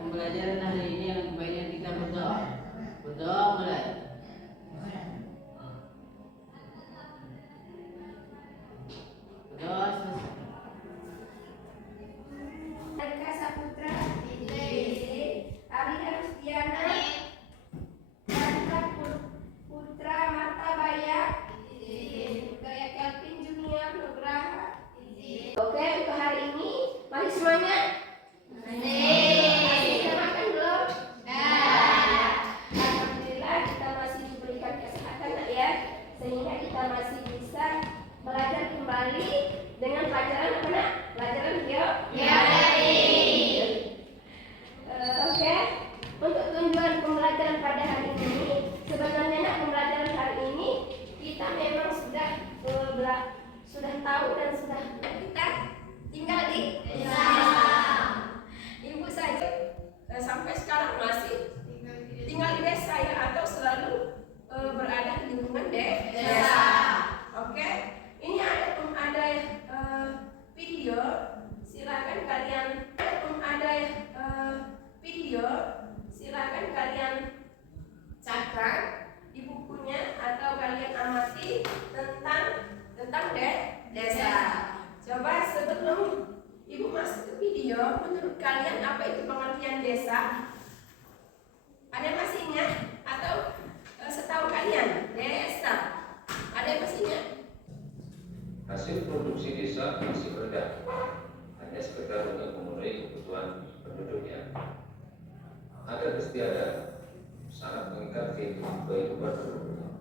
pembelajaran hari ini yang kebanyakan kita berdoa. Berdoa mulai. Berdoa selesai. Eka Saputra, Ari Arustiana, Chandra Putra Martabaya, Gaya Kelvin Junior Nugraha. Oke, untuk hari ini, mari semuanya. Sudah makan belum? Alhamdulillah kita masih diberikan kesehatan ya, sehingga kita masih bisa belajar kembali dengan pelajaran apa nak? Pelajaran geometri. Oke, untuk tujuan pembelajaran pada hari ini, sebenarnya nak pembelajaran hari ini kita memang sudah tahu dan sudah kita tinggal di desa. Ibu saja sampai sekarang masih tinggal di desa ya, atau selalu berada di lingkungan desa. Oke, ini ada video, silakan kalian catat di bukunya atau kalian amati tentang desa. Coba sebelum ibu masuk ke video, menurut kalian apa itu pengertian desa? Ada yang masih ingat atau setahu kalian desa? Ada yang masih ingat? Hasil produksi desa masih rendah, hanya sekedar untuk memenuhi kebutuhan penduduknya. Agar istiadat sangat mengikat kehidupan penduduk.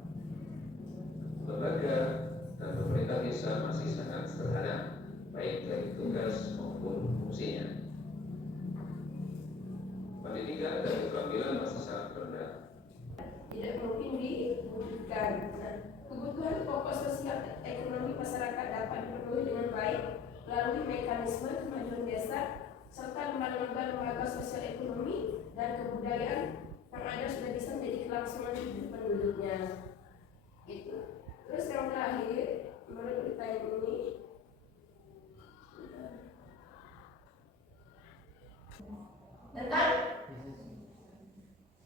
Lembaga dan pemerintah desa masih sangat sederhana, baik dari tugas maupun fungsinya. Pendidikan dan keterampilan masih sangat rendah. Tidak mungkin diwujudkan. Kebutuhan pokok sosial dan ekonomi masyarakat dapat dipenuhi dengan baik melalui mekanisme kemajuan desa serta lembaga-lembaga sosial ekonomi dan kebudayaan yang ada sudah bisa menjadi kelangsungan hidup penduduknya. Itu. Terus yang terakhir, menurut berita ini, tentang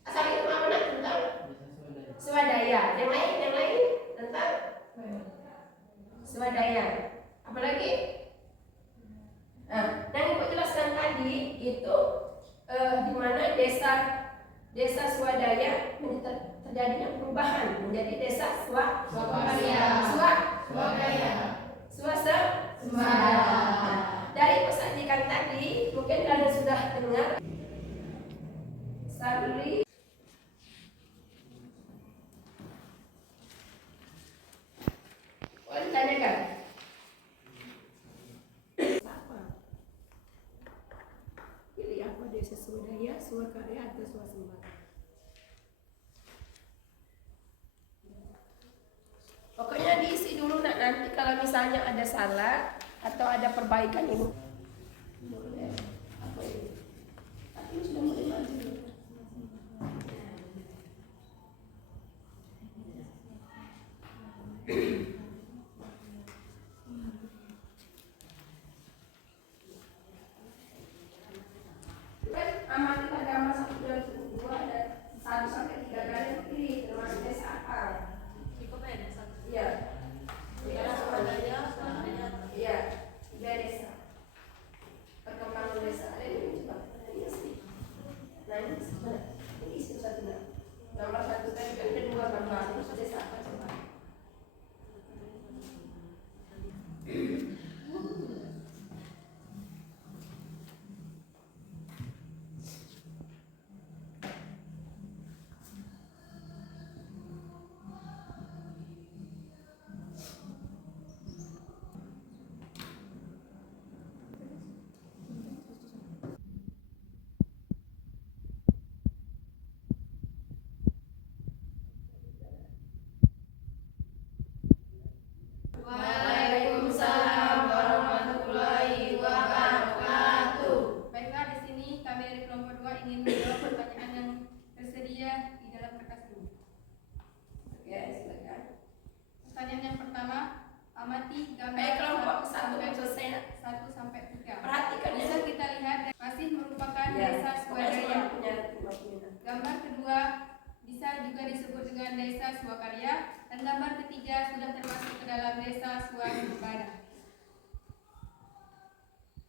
asal itu apa nak? Tentang swadaya. Yang lain tentang swadaya. Apa lagi? Yang ibu jelaskan tadi itu di mana desa swadaya terjadinya perubahan menjadi desa swadaya. Dari pesajikan tadi mungkin kalian sudah dengar Sarli ditanyakan pilih apa, desa swadaya, swakarya atau swasembada. Pokoknya diisi dulu nak, nanti kalau misalnya ada salah atau ada perbaikan ibu boleh apa ini? Tapi sudah mulai maju. Amati agama 1 dan 2 dan 1 sampai 3 kalian pilih termasuk desa apa? Iya. Iya, 3 desa. Perkembangan desa. Ada yang coba? Ini sih. Nah ini sebenarnya ini isi satu lah. Nomor 1 tadi kan ada 2 gambar. Terus desa apa coba? Waalaikumsalam warahmatullahi wabarakatuh. Baiklah, di sini kami dari kelompok 2 ingin menjawab pertanyaan yang tersedia di dalam kertas ini. Oke, silakan. Pertanyaan yang pertama, amati gambar Kelompok 1 yang selesai. 1 sampai 3. Perhatikan ya. Bisa kita lihat masih merupakan Ya, desa swadaya desa swakarya, dan gambar ketiga sudah termasuk ke dalam desa swasembada.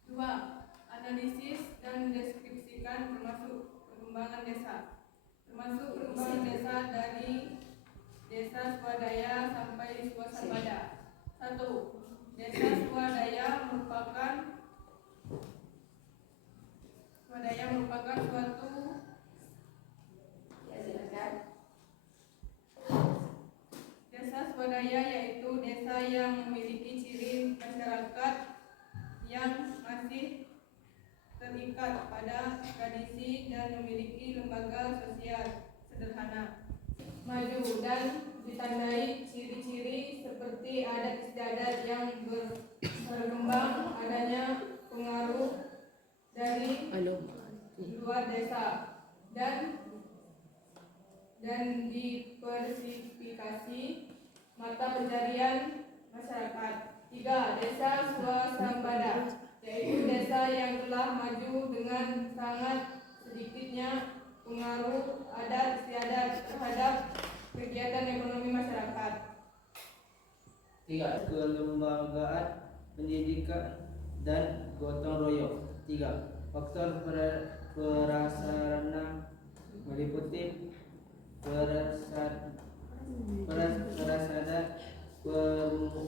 2. Analisis dan deskripsikan termasuk perkembangan desa. Termasuk perkembangan desa dari desa swadaya sampai swasembada. 1. Desa swadaya merupakan suatu desa swadaya yaitu desa yang memiliki ciri masyarakat yang masih terikat pada tradisi dan memiliki lembaga sosial sederhana, maju dan ditandai ciri-ciri seperti adat istiadat yang berkembang, adanya pengaruh dari luar desa dan diversifikasi mata pencarian masyarakat. 3. Desa swasembada yaitu desa yang telah maju dengan sangat sedikitnya pengaruh adat istiadat terhadap kegiatan ekonomi masyarakat. 3. Kelembagaan pendidikan dan gotong royong. 3. Faktor prasarana meliputi prasarana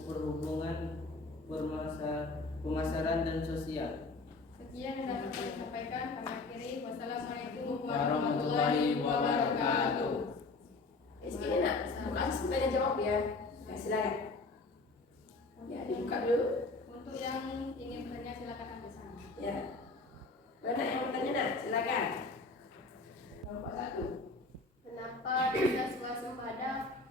perhubungan, pemasaran dan sosial. Sekian yang dapat kami sampaikan. Kami akhiri. Wassalamualaikum Warahmatullahi wabarakatuh. Sekali nak, bukan semuanya jawab ya. Ya, silakan. Ya, dibuka dulu. Untuk yang ingin bertanya silakan ambil sana. Ya. Mana yang bertanya nak? Silakan. Nomor 1. Kenapa desa swasembada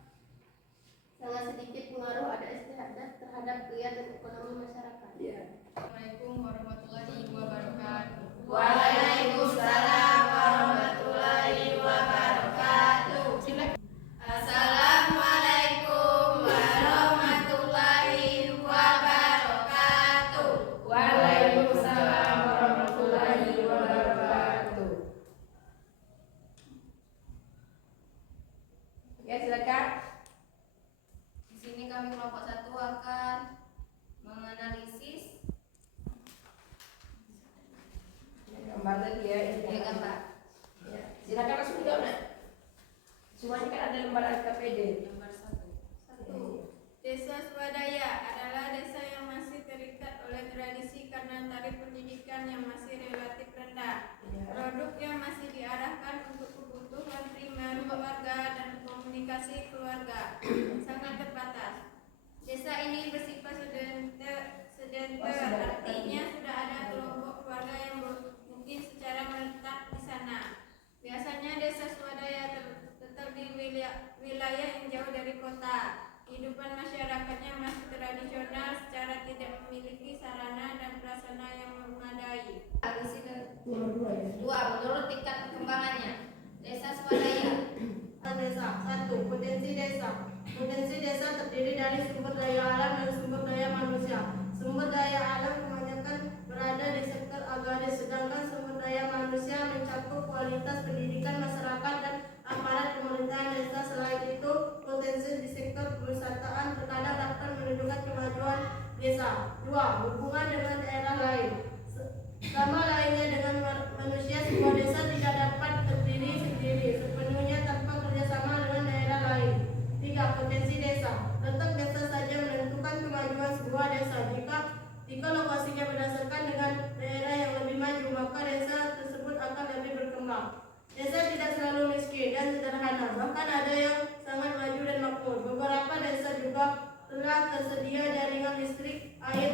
sangat sedikit pengaruh adat istiadat terhadap kegiatan ekonomi masyarakat? Ya. Assalamualaikum warahmatullahi wabarakatuh. Waalaikumsalam warahmatullahi wabarakatuh. Assalamualaikum warahmatullahi wabarakatuh. Waalaikumsalam warahmatullahi wabarakatuh. Oke, silakan. Di sini kami kelompok 1 akan menganalisis Gambar tadi ya. gambar. Ya. Silakan langsung jawab nak. Semuanya kan ada lembar LKPD. Gambar 1. 1. Desa swadaya adalah desa yang masih terikat oleh tradisi karena tarif pendidikan yang masih relatif rendah. Produk yang masih diarahkan untuk kebutuhan primer keluarga dan komunikasi keluarga sangat terbatas. Desa ini bersifat sedenter, artinya sudah ada kelompok keluarga yang mungkin secara menetap di sana. Biasanya desa swadaya tetap di wilayah yang jauh dari kota. Kehidupan masyarakatnya masih tradisional secara tidak memiliki sarana dan prasarana yang memadai. Analisis Nomor 2 ya. 2. Menurut tingkat perkembangannya, desa swadaya. Desa. 1. Potensi desa. Potensi desa terdiri dari sumber daya alam dan sumber daya manusia. Sumber daya alam kebanyakan berada di sektor agraris, sedangkan sumber daya manusia mencakup kualitas pendidikan masyarakat dan aparat pemerintahan desa. Selain itu, potensi di sektor perwisataan terkadang dapat menunjukkan kemajuan desa. 2. Hubungan dengan daerah lain. Sama lainnya dengan manusia, sebuah desa tidak dapat berdiri sendiri sepenuhnya tanpa kerjasama dengan daerah lain. 3. Potensi desa. Letak desa saja menentukan kemajuan sebuah desa. Jika lokasinya berdasarkan dengan daerah yang lebih maju, maka desa tersebut akan lebih berkembang. Desa tidak selalu miskin dan sederhana, bahkan ada yang sangat maju dan makmur. Beberapa desa juga telah tersedia jaringan listrik, air,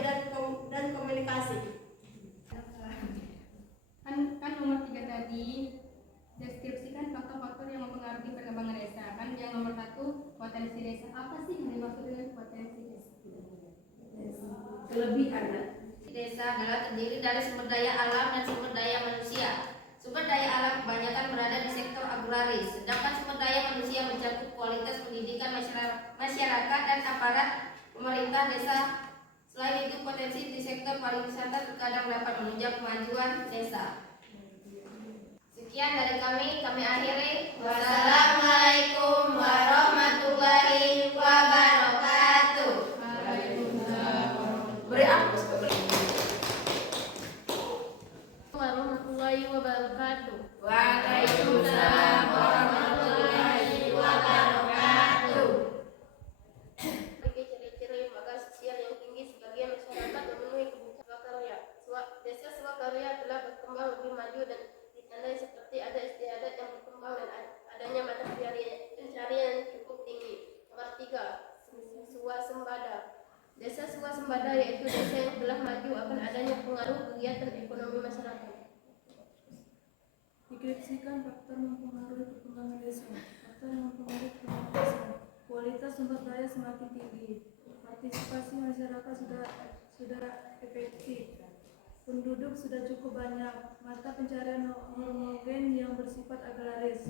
dan komunikasi. Kan nomor 3 tadi deskripsikan faktor-faktor yang mempengaruhi perkembangan desa. Kan yang nomor 1 potensi desa. Apa sih yang dimaksud dengan potensi desa? Kelebihan. Desa adalah terdiri dari sumber daya alam dan sumber daya manusia. Sumber daya alam kebanyakan berada di sektor agraris, sedangkan sumber daya manusia mencakup kualitas pendidikan masyarakat dan aparat pemerintah desa. Selain itu, potensi di sektor pariwisata terkadang dapat menunjang kemajuan desa. Sekian dari kami akhiri. Wassalamualaikum warahmatullahi Waalaikumsalam warahmatullahi wabarakatuh. Sebagai ciri-ciri lembaga sosial yang tinggi, sebagian masyarakat memenuhi kebutuhan swakarya. Desa swakarya telah berkembang lebih maju dan ditandai seperti ada istiadat yang berkembang dan adanya mata pencarian yang cukup tinggi. Nomor 3, swasembada. Desa swasembada yaitu desa yang telah maju akan adanya pengaruh kegiatan ekonomi masyarakat. Deskripsikan faktor mempengaruhi perkembangan desa. Faktor yang mempengaruhi perkembangan desa. Kualitas sumber daya semakin tinggi. Partisipasi masyarakat sudah efektif. Penduduk sudah cukup banyak. Mata pencarian homogen yang bersifat agraris.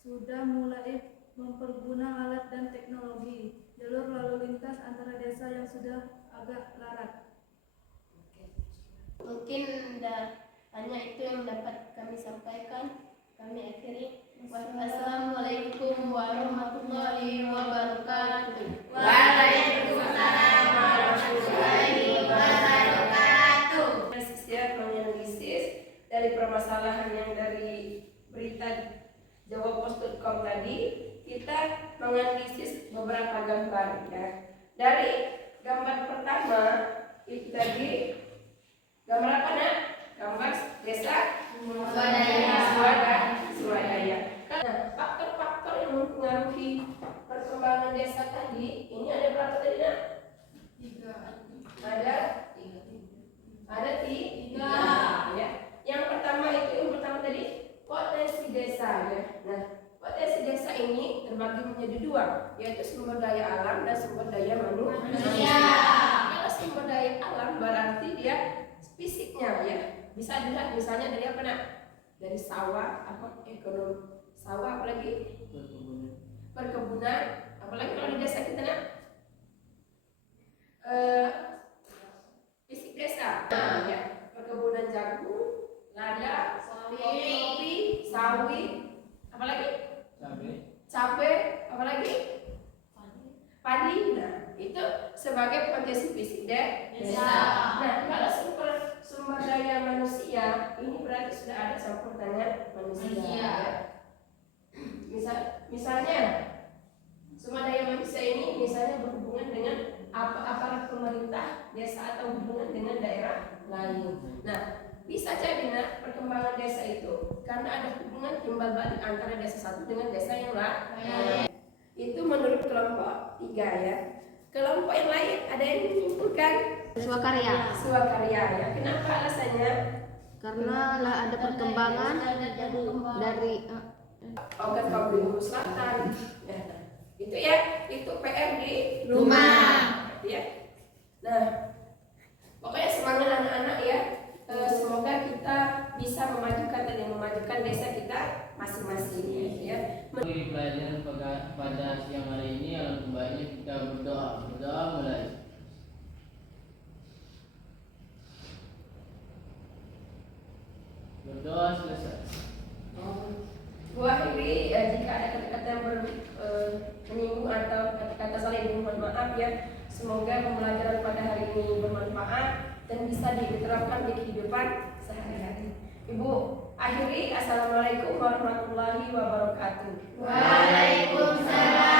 Sudah mulai memperguna alat dan teknologi. Jalur lalu lintas antara desa yang sudah agak larat. Mungkin hanya itu yang dapat kami sampaikan. Kami akhiri. Wassalamualaikum warahmatullahi wabarakatuh. Waalaikumsalam warahmatullahi wabarakatuh. Sosial menganalisis dari permasalahan yang dari berita jawapos.com tadi, kita menganalisis beberapa gambar ya. Dari gambar pertama itu tadi gambar apa nak? Gambar desa swadaya. Nah, faktor-faktor yang mempengaruhi perkembangan desa tadi, ini ada berapa tadi nak? 3. Ada 3 ya. Yang pertama tadi potensi desa ya. Nah, potensi desa ini terbagi menjadi 2, yaitu sumber daya alam dan sumber daya manusia. Kalau sumber daya alam berarti dia fisiknya ya. Bisa dilihat misalnya dari apa nak? Dari sawah, ekonomi sawah, apalagi perkebunan, apalagi kalau di desa kita nak fisik desa ya, perkebunan jagung, lada, kopi, sawit, apalagi cabai, apalagi padi. Nah, itu sebagai potensi fisik desa. Nah, kalau sumber daya manusia ini berarti sudah ada campur tangan manusia. Ya. Misalnya sumber daya manusia ini misalnya berhubungan dengan aparat pemerintah desa atau hubungan dengan daerah lain. Nah, bisa jadi perkembangan desa itu karena ada hubungan timbal balik antara desa satu dengan desa yang lain. Itu menurut kelompok 3 ya. Kelompok yang lain ada yang menyimpulkan swakarya ya. Kenapa alasannya? Karena lah ada perkembangan dari Ogan Kabupaten Selatan. Ya. Itu ya, itu PR di rumah. Ya. Nah, pokoknya semangat anak-anak ya. Semoga kita bisa memajukan desa kita masing-masing ya. Bagi pelajaran pada siang hari ini, alangkah baiknya kita berdoa mulai. Berdoa selesai. Gua akhiri jika ada kata-kata yang menyinggung atau kata-kata saling mohon maaf ya. Semoga pembelajaran pada hari ini bermanfaat dan bisa diterapkan di kehidupan sehari-hari. Ibu akhiri. Assalamualaikum warahmatullahi wabarakatuh. Waalaikumsalam